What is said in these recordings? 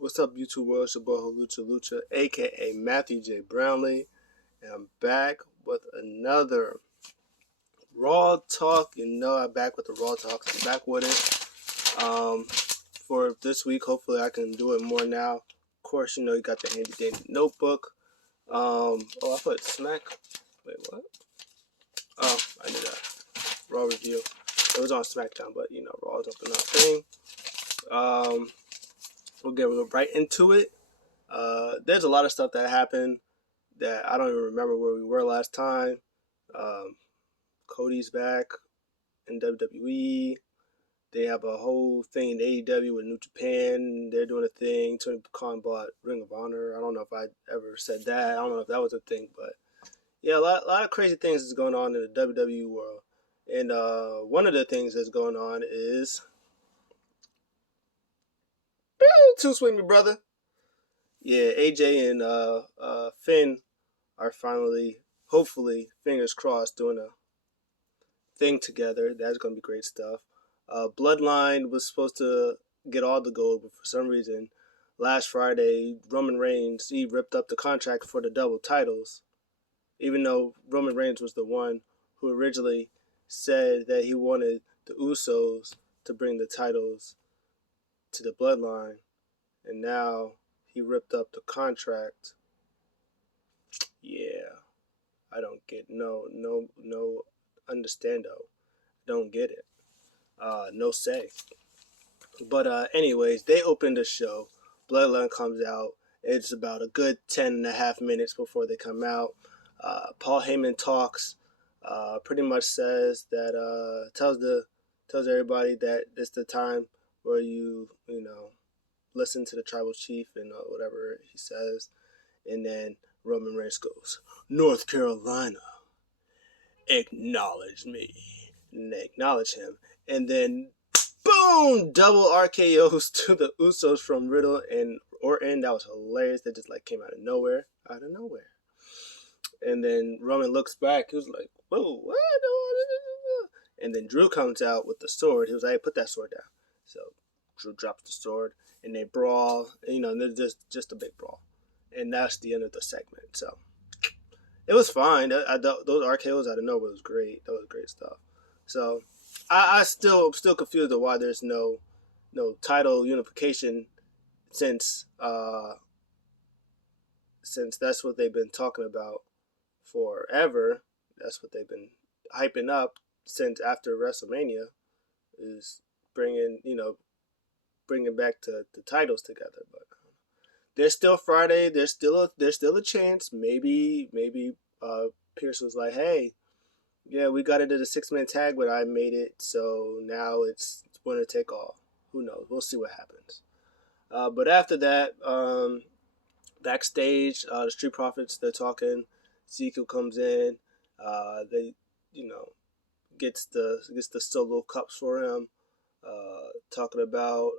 What's up, YouTube world? It's your boy Lucha, aka Matthew J. Brownlee, and I'm back with another Raw Talk. I'm back with the Raw Talk. I'm back with it. For this week, hopefully I can do it more now. Of course, you got the handy dandy notebook. I put Smack. Wait, what? Oh, I knew that. Raw review. It was on SmackDown, but Raw's up in our thing. We'll get right into it. There's a lot of stuff that happened that I don't even remember where we were last time. Cody's back in WWE. They have a whole thing in AEW with New Japan. They're doing a thing. Tony Khan bought Ring of Honor. I don't know if I ever said that. I don't know if that was a thing, but yeah, a lot of crazy things is going on in the WWE world. And one of the things that's going on is Too Sweet Me Brother. Yeah, AJ and Finn are finally, hopefully, fingers crossed, doing a thing together. That's going to be great stuff. Bloodline was supposed to get all the gold, but for some reason, last Friday, Roman Reigns, he ripped up the contract for the double titles, even though Roman Reigns was the one who originally said that he wanted the Usos to bring the titles to the Bloodline, and now he ripped up the contract. Yeah, I don't get no understando. Don't get it. No say. But anyways, they opened the show. Bloodline comes out. It's about a good 10.5 minutes before they come out. Paul Heyman talks. Pretty much says that tells everybody that it's the time where you listen to the tribal chief and whatever he says, and then Roman Reigns goes, North Carolina, acknowledge me. And they acknowledge him. And then, boom! Double RKOs to the Usos from Riddle and Orton. That was hilarious. That just came out of nowhere. And then Roman looks back. He was like, whoa, what? And then Drew comes out with the sword. He was like, hey, put that sword down. So Drew drops the sword. And they brawl. And there's just a big brawl. And that's the end of the segment. So it was fine. Those RKOs out of nowhere was great. That was great stuff. So I still confused of why there's no title unification since that's what they've been talking about forever. That's what they've been hyping up since after WrestleMania, is bringing back the titles together. But there's still Friday. There's still a chance. Maybe Pierce was like, hey, yeah, we got it at a 6-man tag, but I made it, so now it's winner take all. Who knows? We'll see what happens. But after that, backstage, the Street Profits, they're talking. Ezekiel comes in. They gets the solo cups for him. Talking about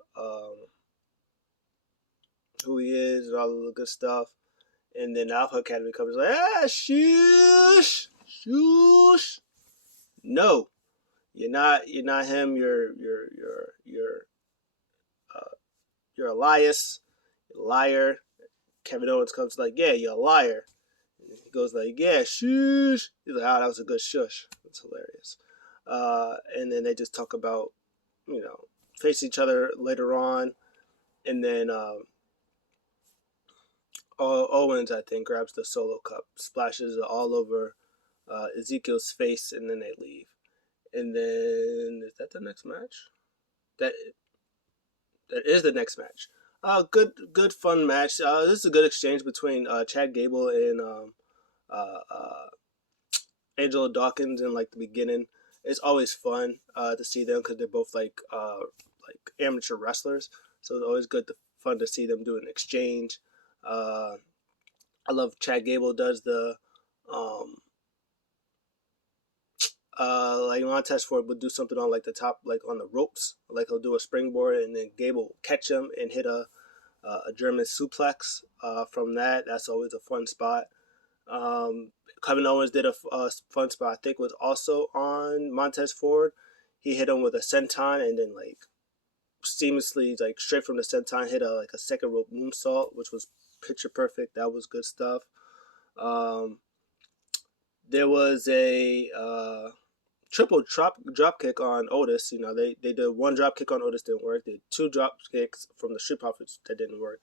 who he is and all of the good stuff. And then Alpha Academy comes like, shush. No, you're not him. You're Elias, you're a liar. Kevin Owens comes like, yeah, you're a liar. And he goes like, yeah, shush. He's like, that was a good shush. It's hilarious. And then they just talk about, face each other later on. And then Owens, I think, grabs the solo cup, splashes it all over Ezekiel's face, and then they leave. And then, is that the next match? That is the next match. Good fun match. This is a good exchange between Chad Gable and Angelo Dawkins in the beginning. It's always fun to see them because they're both like amateur wrestlers. So it's always fun to see them do an exchange. I love Chad Gable does the Montez Ford would do something on the top, on the ropes, he'll do a springboard and then Gable will catch him and hit a German suplex from that. That's always a fun spot. Kevin Owens did a fun spot. I think it was also on Montez Ford. He hit him with a senton and then seamlessly, like straight from the senton, hit a second rope moonsault, which was picture perfect. That was good stuff. There was a triple drop kick on Otis. They did one drop kick on Otis, didn't work. They did two drop kicks from the Street Profits that didn't work,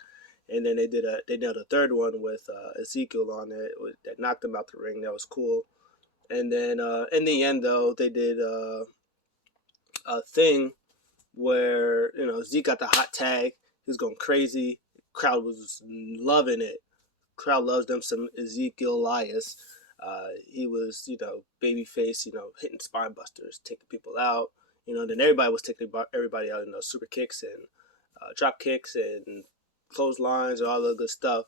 and then they nailed a third one with Ezekiel on it that knocked him out the ring. That was cool. And then in the end, though, they did a thing where Zeke got the hot tag. He was going crazy. Crowd was loving it. Crowd loves them some Ezekiel Elias. He was, babyface, hitting spine busters, taking people out. Then everybody was taking everybody out, super kicks and drop kicks and clotheslines and all the good stuff.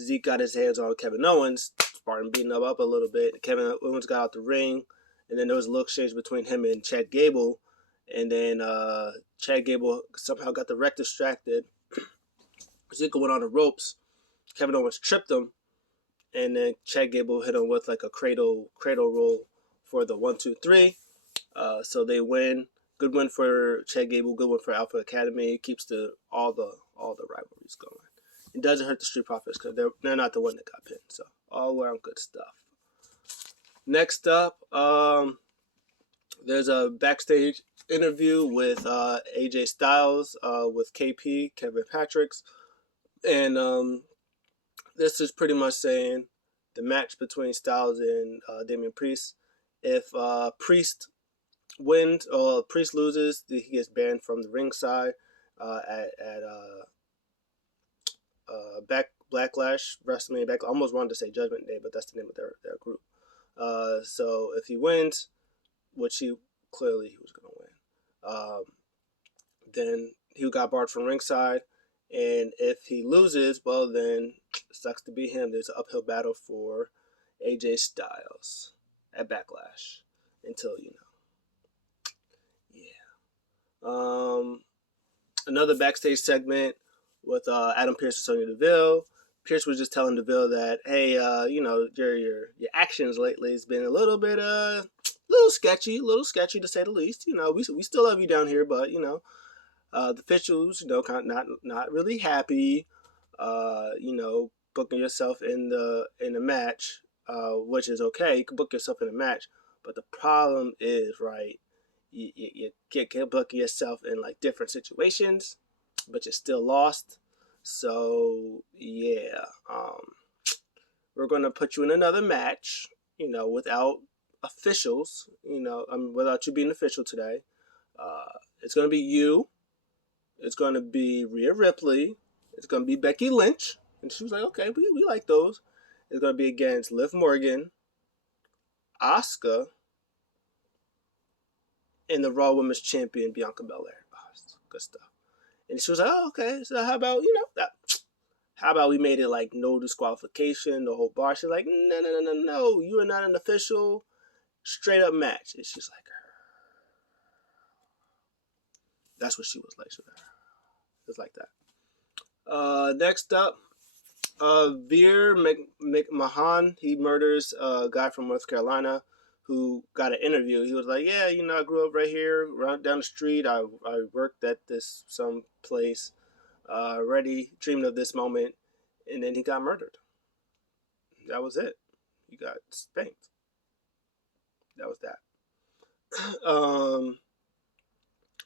Zeke got his hands on Kevin Owens, Spartan beating him up a little bit. Kevin Owens got out the ring, and then there was a little exchange between him and Chad Gable. And then Chad Gable somehow got the wreck distracted. Zeke went on the ropes. Kevin Owens tripped him. And then Chad Gable hit him with like a cradle roll for the 1, 2, 3. So they win. Good win for Chad Gable. Good win for Alpha Academy. It keeps all the rivalries going. It doesn't hurt the Street Profits because they're not the one that got pinned. So all around good stuff. Next up, there's a backstage interview with AJ Styles with KP, Kevin Patrick, and this is pretty much saying the match between Styles and Damian Priest. If Priest wins or Priest loses, he gets banned from the ringside at Backlash WrestleMania. I almost wanted to say Judgment Day, but that's the name of their group. So if he wins, which he was going to win, then he got barred from ringside. And if he loses, well, then sucks to be him. There's an uphill battle for AJ Styles at Backlash until, yeah. Another backstage segment with Adam Pearce and Sonya Deville. Pearce was just telling Deville that, hey, your actions lately has been a little sketchy to say the least. We still love you down here, but the officials, kind of not really happy. Booking yourself in the match, which is okay. You can book yourself in a match, but the problem is, right, you can't book yourself in like different situations, but you're still lost. So yeah, we're gonna put you in another match, without officials, without you being official today. It's gonna be you. It's gonna be Rhea Ripley. It's gonna be Becky Lynch. And she was like, okay, we like those. It's going to be against Liv Morgan, Asuka, and the Raw Women's Champion, Bianca Belair. Oh, good stuff. And she was like, oh, okay. So how about, how about we made it like no disqualification, the whole bar? She's like, no. You are not an official straight up match. And she's like, that's what she was like. Just like that. Next up, Veer McMahon, he murders a guy from North Carolina who got an interview. He was like, yeah, I grew up right here, right down the street. I worked at this some place, already dreamed of this moment, and then he got murdered. That was it. He got spanked. That was that.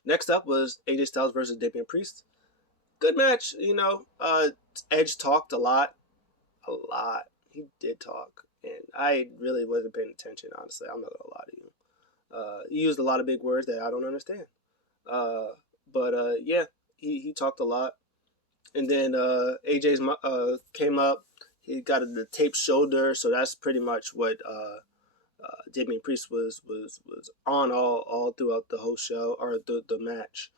Next up was AJ Styles versus Damian Priest. Good match, Edge talked a lot. He did talk, and I really wasn't paying attention, honestly. I'm not gonna lie to you. He used a lot of big words that I don't understand. But yeah, he talked a lot, and then AJ's came up. He got the taped shoulder, so that's pretty much what Damian Priest was on all throughout the whole show or the match.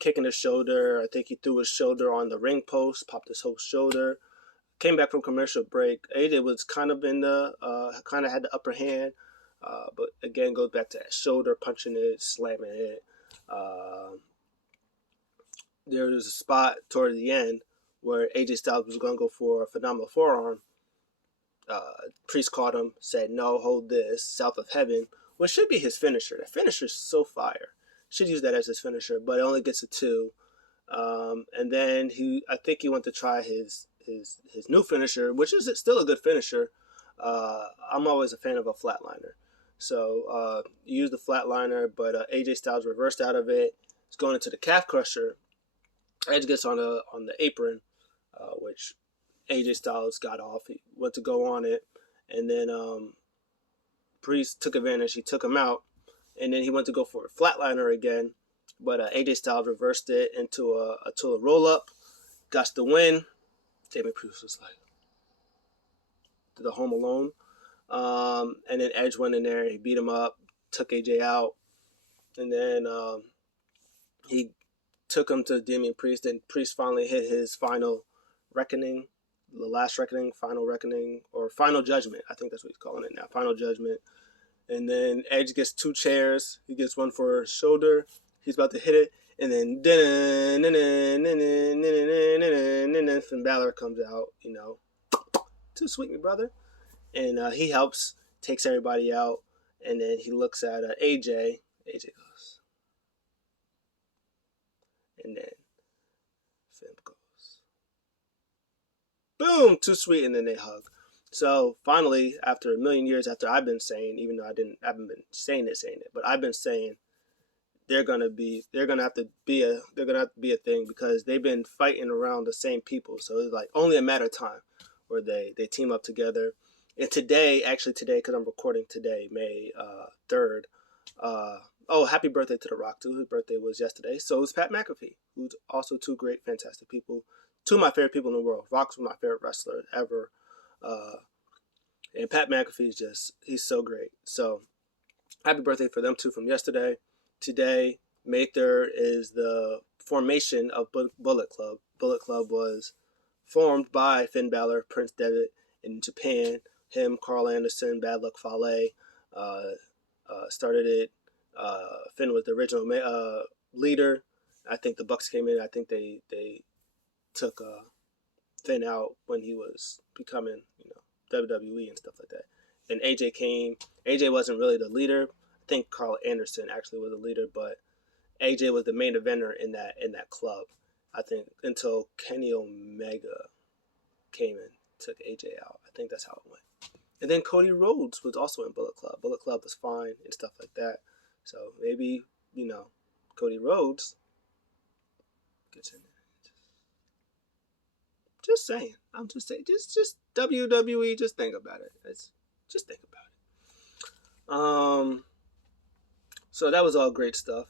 Kicking his shoulder. I think he threw his shoulder on the ring post, popped his whole shoulder. Came back from commercial break. AJ was kind of had the upper hand, but again goes back to that shoulder, punching it, slamming it. There was a spot toward the end where AJ Styles was going to go for a phenomenal forearm. Priest caught him, said, no, hold this, South of Heaven, which should be his finisher. That finisher is so fire. should use that as his finisher, but it only gets a 2. And then I think he went to try his new finisher, which is still a good finisher. I'm always a fan of a flatliner. So he used the flatliner, but AJ Styles reversed out of it. He's going into the calf crusher. Edge gets on the apron, which AJ Styles got off. He went to go on it, and then Priest took advantage. He took him out, and then he went to go for a flatliner again, but AJ Styles reversed it into a roll-up. Got the win. Damien Priest was like, to the Home Alone. And then Edge went in there. He beat him up, took AJ out, and then he took him to Damien Priest, and Priest finally hit his final reckoning, the last reckoning, final reckoning, or final judgment. I think that's what he's calling it now, final judgment. And then Edge gets 2 chairs. He gets one for his shoulder. He's about to hit it, and then Finn Balor comes out, too sweet, me brother. And he helps, takes everybody out, and then he looks at AJ. AJ goes, and then Finn goes, boom, too sweet, and then they hug. So finally, after a million years, after I've been saying, even though I haven't been saying it, but I've been saying they're gonna have to be a thing, because they've been fighting around the same people. So it's like only a matter of time where they team up together. And today, because I'm recording today, May 3rd. Happy birthday to The Rock too. His birthday was yesterday. So is Pat McAfee, who's also 2 great, fantastic people. 2 of my favorite people in the world. Rock's my favorite wrestler ever. And Pat McAfee he's so great. So happy birthday for them 2 from yesterday. Today, May 3rd, is the formation of Bullet Club. Bullet Club was formed by Finn Balor, Prince Devitt in Japan. Him, Carl Anderson, Bad Luck Fale started it. Finn was the original leader. I think the Bucks came in. I think they took Finn out when he was becoming, WWE and stuff like that. And AJ came. AJ wasn't really the leader. I think Carl Anderson actually was the leader, but AJ was the main eventer in that club. I think until Kenny Omega came and took AJ out. I think that's how it went. And then Cody Rhodes was also in Bullet Club. Bullet Club was fine and stuff like that. So maybe, Cody Rhodes gets in there. Just saying. I'm just saying. Just WWE. Just think about it. Just think about it. So that was all great stuff.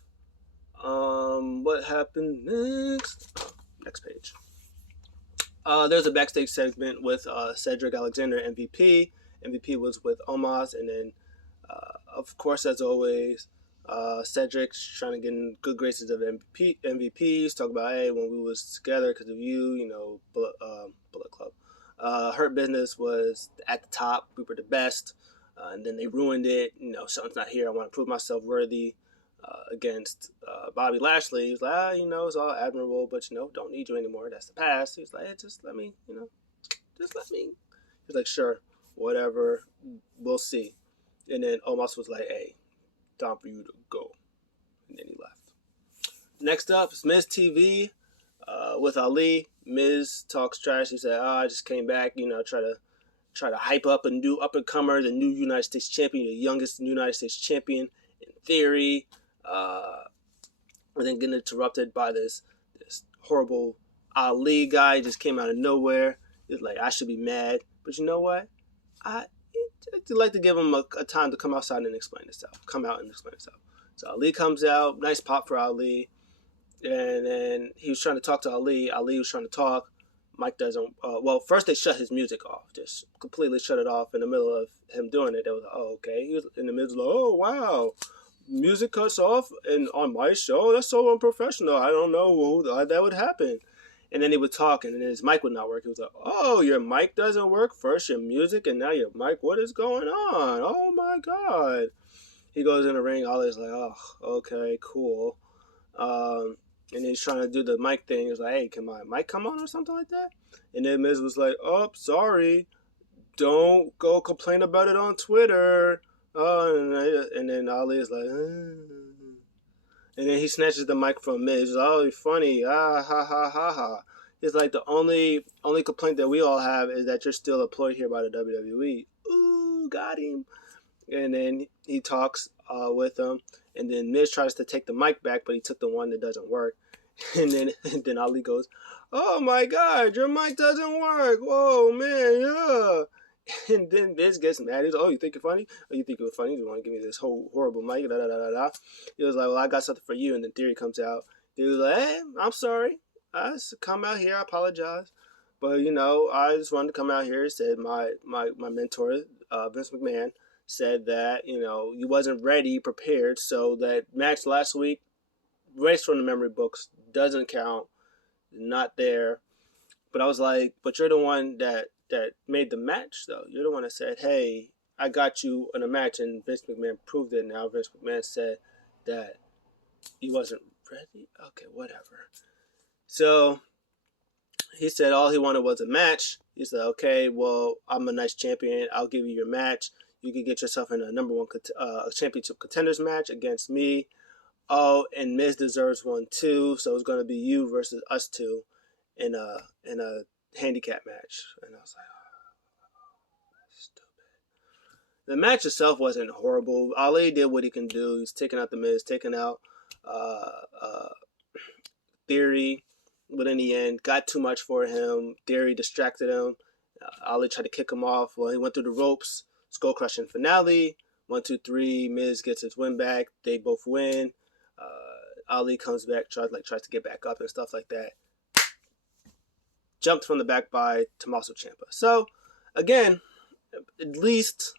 What happened next? Next page. There's a backstage segment with Cedric Alexander, MVP. MVP was with Omos, and then, of course, as always, Cedric's trying to get in good graces of MVPs. Talk about, hey, when we was together because of you, Bullet Club. Hurt Business was at the top. We were the best, and then they ruined it. Something's not here. I want to prove myself worthy against Bobby Lashley. He was like, it's all admirable, but, don't need you anymore. That's the past. He was like, hey, just let me. He's like, sure, whatever. We'll see. And then Omos was like, hey, time for you to go. And then he left. Next up is Miz TV with Ali. Miz talks trash. He said, I just came back, try to hype up a new up-and-comer, the new United States champion, the youngest United States champion in theory. And then getting interrupted by this horrible Ali guy. Just came out of nowhere. He's like, I should be mad. But you know what? I'd like to give him a time to come outside and explain himself. Come out and explain himself. So Ali comes out. Nice pop for Ali. And then he was trying to talk to Ali. Ali was trying to talk. Mike doesn't. First they shut his music off. Just completely shut it off in the middle of him doing it. They was like, oh, okay. He was in the middle like, oh, wow. Music cuts off and on my show? That's so unprofessional. I don't know that would happen. And then he would talk, and then his mic would not work. He was like, oh, your mic doesn't work? First your music, and now your mic? What is going on? Oh, my God. He goes in the ring. Ali's like, oh, okay, cool. And he's trying to do the mic thing. He's like, hey, can my mic come on or something like that? And then Miz was like, oh, sorry. Don't go complain about it on Twitter. And then Ali is like, And then he snatches the mic from Miz. He's like, oh, you're funny. Ah, ha, ha, ha, ha. He's like, the only complaint that we all have is that you're still employed here by the WWE. Ooh, got him. And then he talks with him. And then Miz tries to take the mic back, but he took the one that doesn't work. And then Ali goes, oh my God, your mic doesn't work. Whoa, man, yeah. And then Miz gets mad. He's like, oh, you think you're funny? Oh, you think you're funny? You want to give me this whole horrible mic? Da, da, da, da, da. He was like, well, I got something for you. And then Theory comes out. He was like, hey, I'm sorry. I just come out here. I apologize. But, you know, I just wanted to come out here and said my mentor, Vince McMahon, said that, you know, you wasn't ready, prepared. So that match last week, race from the memory books, doesn't count. Not there. But I was like, but you're the one that made the match, though. You're the one that said, hey, I got you in a match, and Vince McMahon proved it. Now Vince McMahon said that he wasn't ready. Okay, whatever. So he said all he wanted was a match. He said, okay, well, I'm a nice champion. I'll give you your match. You can get yourself in a number one championship contenders match against me. Oh, and Miz deserves one too. So it's going to be you versus us two in a handicap match. And I was like, oh, stupid. The match itself wasn't horrible. Ali did what he can do. He's taking out the Miz, taking out Theory, but in the end, got too much for him. Theory distracted him. Ali tried to kick him off. Well, he went through the ropes. Skull crushing finale. 1, 2, 3. Miz gets his win back. They both win. Ali comes back, tries to get back up and stuff like that. Jumped from the back by Tommaso Ciampa. So, again, at least,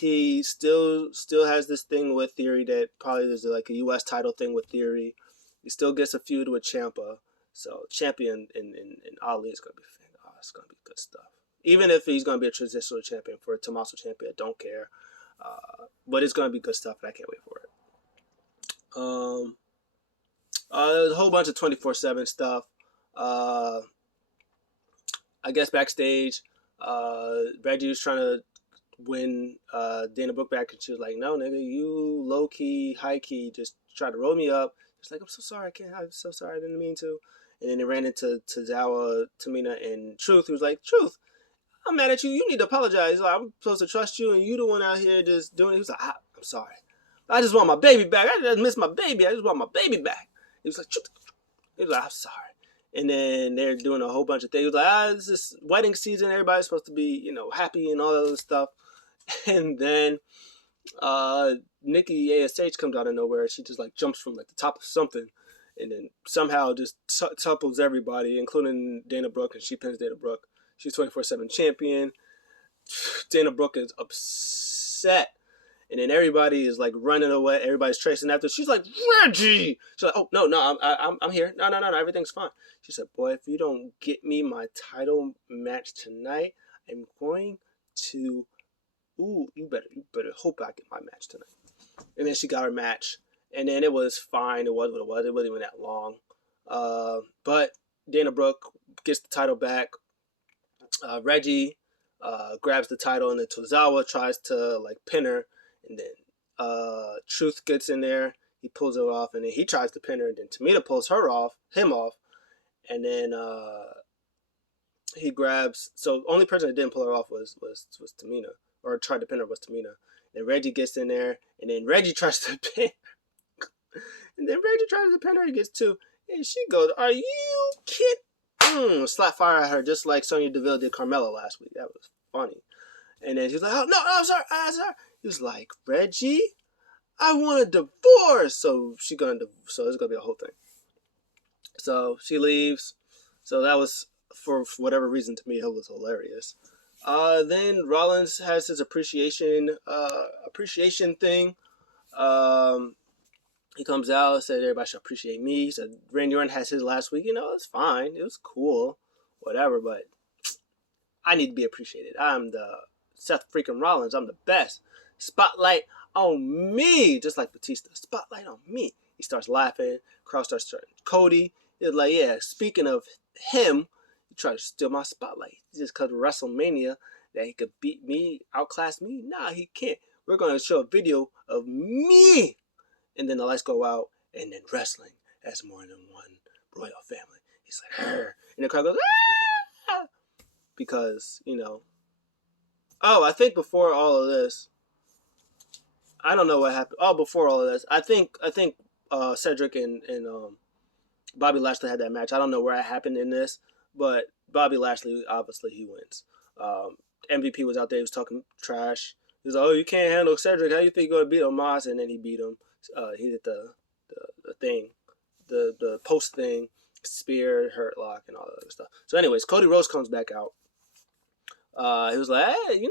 he still has this thing with Theory that probably there's like a U.S. title thing with Theory. He still gets a feud with Ciampa. So, champion in Ali is going to be it's going to be good stuff. Even if he's going to be a transitional champion for Tommaso Ciampa, I don't care. But it's going to be good stuff, and I can't wait for it. There's a whole bunch of 24/7 stuff. I guess backstage, Reggie was trying to win Dana Brooke back, and she was like, no, nigga, you low-key, high-key, just try to roll me up. She's like, I'm so sorry, I'm so sorry, I didn't mean to. And then they ran into Tozawa, Tamina, and Truth, who was like, Truth, I'm mad at you. You need to apologize. Like, I'm supposed to trust you, and you the one out here just doing it. He was like, I'm sorry. I just want my baby back. I just miss my baby. I just want my baby back. He was like, I'm sorry. And then they're doing a whole bunch of things. He was like, it's this wedding season. Everybody's supposed to be, you know, happy and all that other stuff. And then Nikki ASH comes out of nowhere. She just like jumps from like the top of something, and then somehow just topples everybody, including Dana Brooke, and she pins Dana Brooke. She's 24/7 champion. Dana Brooke is upset. And then everybody is like running away. Everybody's chasing after. She's like, Reggie. She's like, oh no, I'm here. No, everything's fine. She said, boy, if you don't get me my title match tonight, I'm going to. Ooh, you better hope I get my match tonight. And then she got her match, and then it was fine. It was what it was. It wasn't even that long. But Dana Brooke gets the title back. Reggie grabs the title, and then Tozawa tries to like pin her. And then Truth gets in there. He pulls her off, and then he tries to pin her. And then Tamina pulls him off. And then he grabs. So only person that didn't pull her off was Tamina, or tried to pin her was Tamina. And Reggie gets in there, and then Reggie tries to pin her. And then Reggie tries to pin her. He gets two, and she goes, "Are you kidding?" Slap fire at her, just like Sonya Deville did Carmella last week. That was funny. And then she's like, "Oh no, I'm sorry." He was like, Reggie, I want a divorce. So it's gonna be a whole thing. So she leaves. So that was, for whatever reason, to me, it was hilarious. Then Rollins has his appreciation thing. He comes out and said everybody should appreciate me. He said Randy Orton has his last week. You know, it's fine. It was cool. Whatever, but I need to be appreciated. I'm the Seth freaking Rollins. I'm the best. Spotlight on me. Just like Batista. Spotlight on me. He starts laughing. Crowd starts starting. Cody is like, yeah, speaking of him, he tried to steal my spotlight. Just because of WrestleMania that he could beat me, outclass me? Nah, he can't. We're going to show a video of me and then the lights go out, and then wrestling has more than one royal family. He's like, Arr! And the crowd goes, ah! Because, oh, I think before all of this, I don't know what happened. Oh, before all of this, I think Cedric and Bobby Lashley had that match. I don't know where it happened in this, but Bobby Lashley, obviously, he wins. MVP was out there. He was talking trash. He was like, oh, you can't handle Cedric. How you think you're going to beat Omos? And then he beat him. He did the thing, the post thing, spear, hurt lock, and all that other stuff. So anyways, Cody Rhodes comes back out. He was like, hey,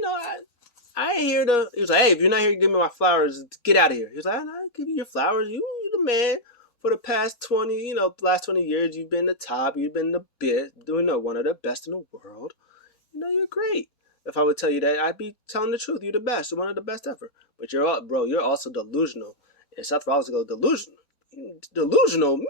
I ain't here to. He was like, hey, if you're not here to give me my flowers, get out of here. He was like, I'll give you your flowers. You the man. For the past 20, last 20 years, you've been the top. You've been the best, one of the best in the world. You're great. If I would tell you that, I'd be telling the truth. You're the best. You're one of the best ever. But you're also delusional. And Seth Rollins goes, delusional? Delusional? Me?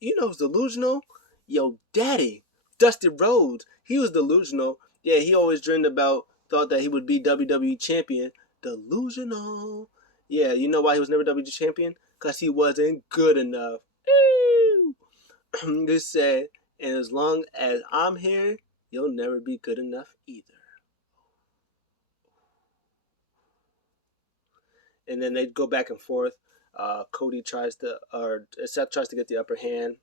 You know who's delusional? Yo, daddy. Dusty Rhodes. He was delusional. Yeah, he always dreamed about, thought that he would be WWE champion. Delusional. Yeah, you know why he was never WWE champion? Because he wasn't good enough. They said, and as long as I'm here, you'll never be good enough either. And then they go back and forth. Seth tries to get the upper hand.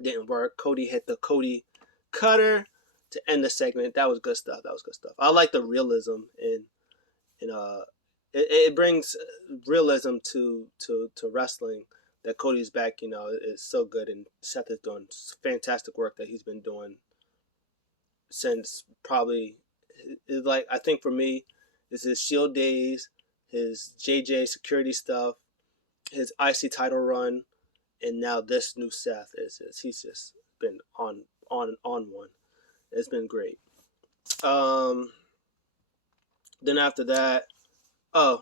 Didn't work. Cody hit the Cody cutter to end the segment. That was good stuff. I like the realism it brings realism to wrestling. That Cody's back, is so good, and Seth is doing fantastic work that he's been doing since probably, I think for me, is his Shield days, his JJ security stuff, his IC title run, and now this new Seth he's just been on one. It's been great. Then after that, I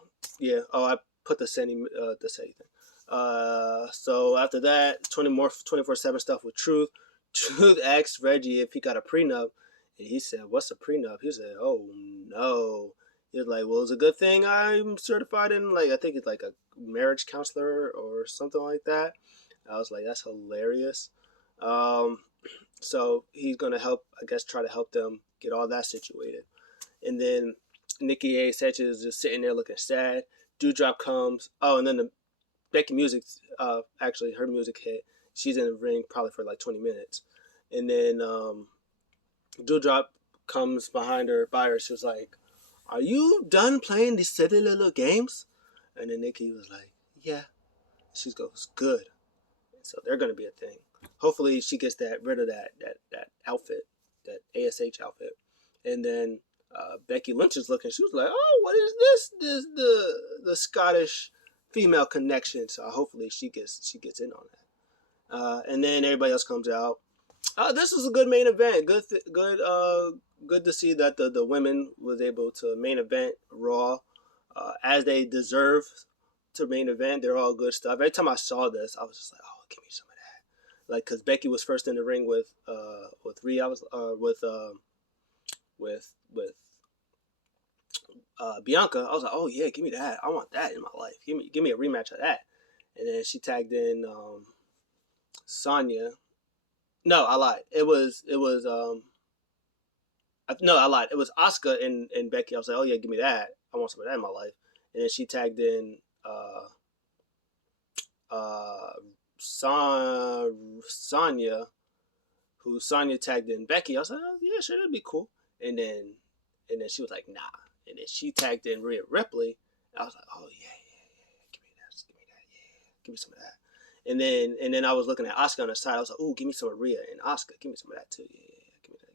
put the Sandy thing. So after that, 24/7 stuff with Truth. Truth asked Reggie if he got a prenup, and he said, "What's a prenup?" He said, "Oh no." He was like, "Well, it's a good thing I'm certified in I think it's like a marriage counselor or something like that." I was like, "That's hilarious." So he's gonna try to help them get all that situated, and then Nikki A.S.H. is just sitting there looking sad. Doudrop comes. Oh, and then the Becky music, actually, her music hit. She's in the ring probably for 20 minutes. And then Doudrop comes by her. She was like, are you done playing these silly little games? And then Nikki was like, yeah. She goes, good. So they're going to be a thing. Hopefully she gets rid of that outfit, that ASH outfit. And then Becky Lynch is looking. She was like, oh, what is this? The Scottish female connection. So hopefully she gets in on that. And then everybody else comes out. This was a good main event. Good to see that the women was able to main event Raw as they deserve to main event. They're all good stuff. Every time I saw this, I was just like, oh, give me some of that. Because Becky was first in the ring with Rhea. I was with Bianca. I was like, oh yeah, give me that. I want that in my life. Give me a rematch of that. And then she tagged in Sonya. No, I lied. It was I lied. It was Asuka and Becky. I was like, oh yeah, give me that. I want some of that in my life. And then she tagged in Sonya, who Sonya tagged in Becky. I was like, oh yeah, sure, that'd be cool. And then she was like, nah. And then she tagged in Rhea Ripley. I was like, oh yeah, give me that, yeah, give me some of that. And then I was looking at Asuka on the side. I was like, ooh, give me some of Rhea and Asuka. Give me some of that too. Yeah, give me that.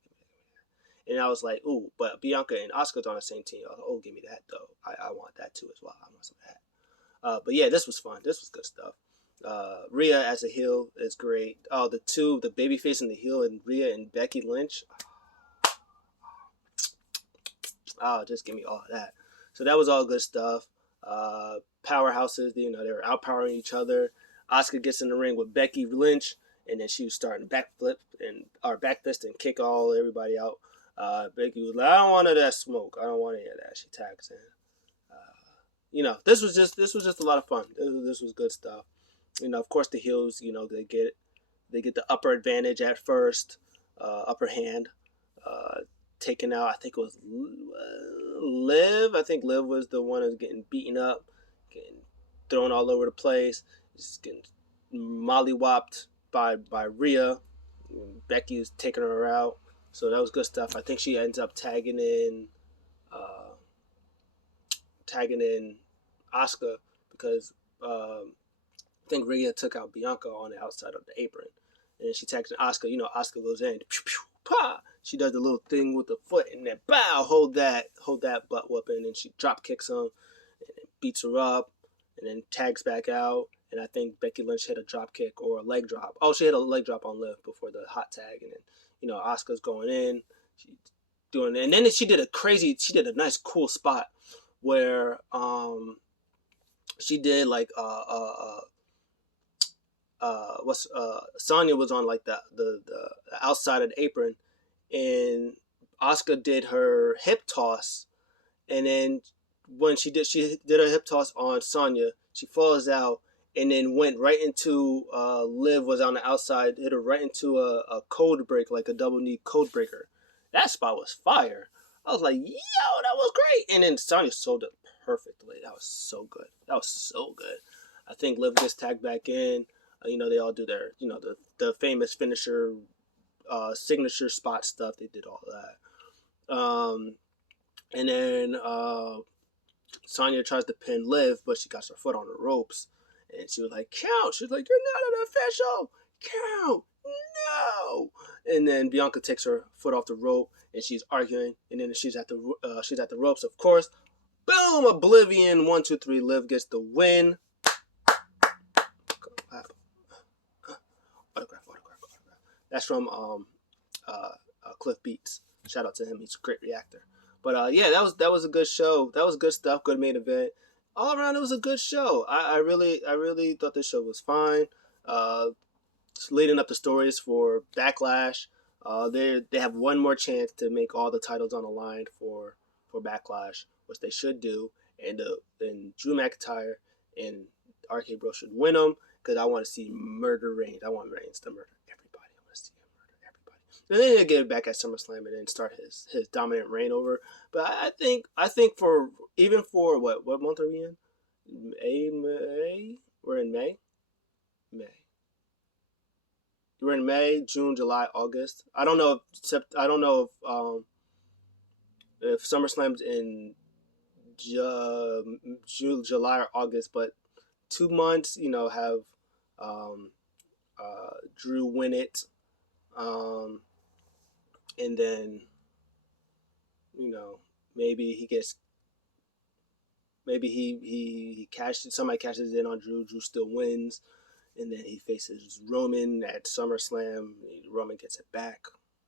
And I was like, ooh, but Bianca and Asuka's on the same team. I was like, oh, give me that though. I want that too as well. I want some of that. But yeah, this was fun. This was good stuff. Rhea as a heel is great. Oh, the babyface and the heel, and Rhea and Becky Lynch. Oh, just give me all of that. So that was all good stuff. Powerhouses, they were outpowering each other. Asuka gets in the ring with Becky Lynch, and then she was starting backflip or backfist and kick everybody out. Becky was like, I don't want that smoke. I don't want any of that. She tags in. this was just a lot of fun. This was good stuff. Of course the heels, they get the upper advantage at first, upper hand, uh, taking out. I think it was Liv. I think Liv was the one who's getting beaten up, getting thrown all over the place, just getting mollywopped by Rhea. Becky was taking her out, so that was good stuff. I think she ends up tagging in Asuka because I think Rhea took out Bianca on the outside of the apron, and then she tags in Asuka. Asuka goes in, pew, pew, pa! She does the little thing with the foot, and then bow, hold that butt whooping, and she drop kicks him, and then beats her up, and then tags back out. And I think Becky Lynch hit a drop kick or a leg drop. Oh, she hit a leg drop on Liv before the hot tag, and then Asuka's going in, she's doing, and then she did a nice cool spot where she did like Sonya was on like the outside of the apron, and Asuka did her hip toss, and then when she did her hip toss on Sonya, she falls out, and then went right into Liv was on the outside, hit her right into a code break, like a double knee code breaker. That spot was fire. I was like, yo, that was great. And then Sonya sold it perfectly. That was so good. I think Liv gets tagged back in. They all do their, the famous finisher, signature spot stuff. They did all of that. And then Sonya tries to pin Liv, but she got her foot on the ropes. And she was like, count. She was like, you're not an official. Count. No. And then Bianca takes her foot off the rope, and she's arguing. And then she's at the ropes, of course. Boom! Oblivion. 1, 2, 3. Liv gets the win. Autograph. That's from Cliff Beats. Shout out to him. He's a great reactor. But yeah, that was a good show. That was good stuff. Good main event. All around, it was a good show. I really thought this show was fine. Leading up the stories for Backlash. They have one more chance to make all the titles on the line for Backlash, which they should do. And Drew McIntyre and RK Bro should win them, because I want to see Murder Reigns. I want Reigns to murder everybody. I want to see him murder everybody. And then he'll get it back at SummerSlam and then start his dominant reign over. But I think for what month are we in? May? We're in May? May. We're in May, June, July, August. I don't know if SummerSlam's in June, July, or August, but 2 months, have Drew win it, and then maybe somebody cashes in on Drew. Drew still wins, and then he faces Roman at SummerSlam. Roman gets it back.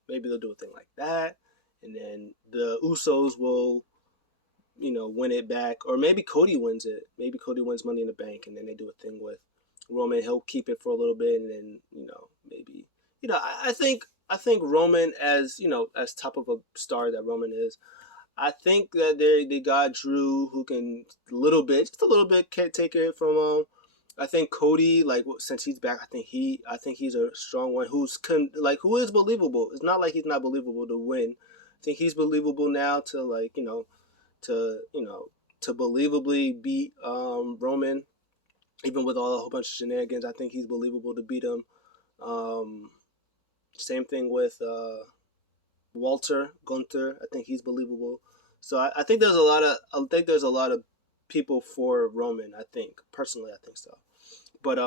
Maybe they'll do a thing like that, and then the Usos will win it back, or maybe Cody wins it. Maybe Cody wins Money in the Bank, and then they do a thing with Roman. He'll keep it for a little bit, and then maybe I think Roman, as as top of a star that Roman is, I think that they got Drew, who can just a little bit take it from him. I think Cody, since he's back, I think he's a strong one who is believable. It's not like he's not believable to win. I think he's believable now to to believably beat Roman, even with a whole bunch of shenanigans. I think he's believable to beat him. Same thing with Gunther. I think he's believable. So I think there's a lot of people for Roman. I think personally, I think so. But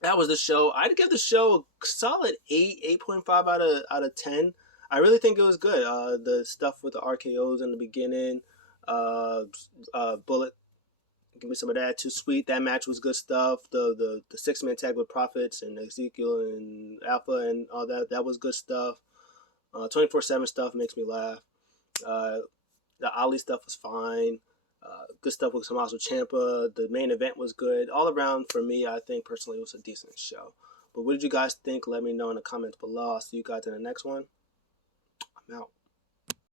that was the show. I'd give the show a solid 8.5 out of 10. I really think it was good. The stuff with the RKO's in the beginning, Bullet, give me some of that. Too Sweet, that match was good stuff. The 6-man tag with Profits and Ezekiel and Alpha and all that was good stuff. 24/7 stuff makes me laugh. The Ali stuff was fine. Good stuff with Tommaso Ciampa. The main event was good. All around, for me, I think personally it was a decent show. But what did you guys think? Let me know in the comments below. I'll see you guys in the next one. I'm out.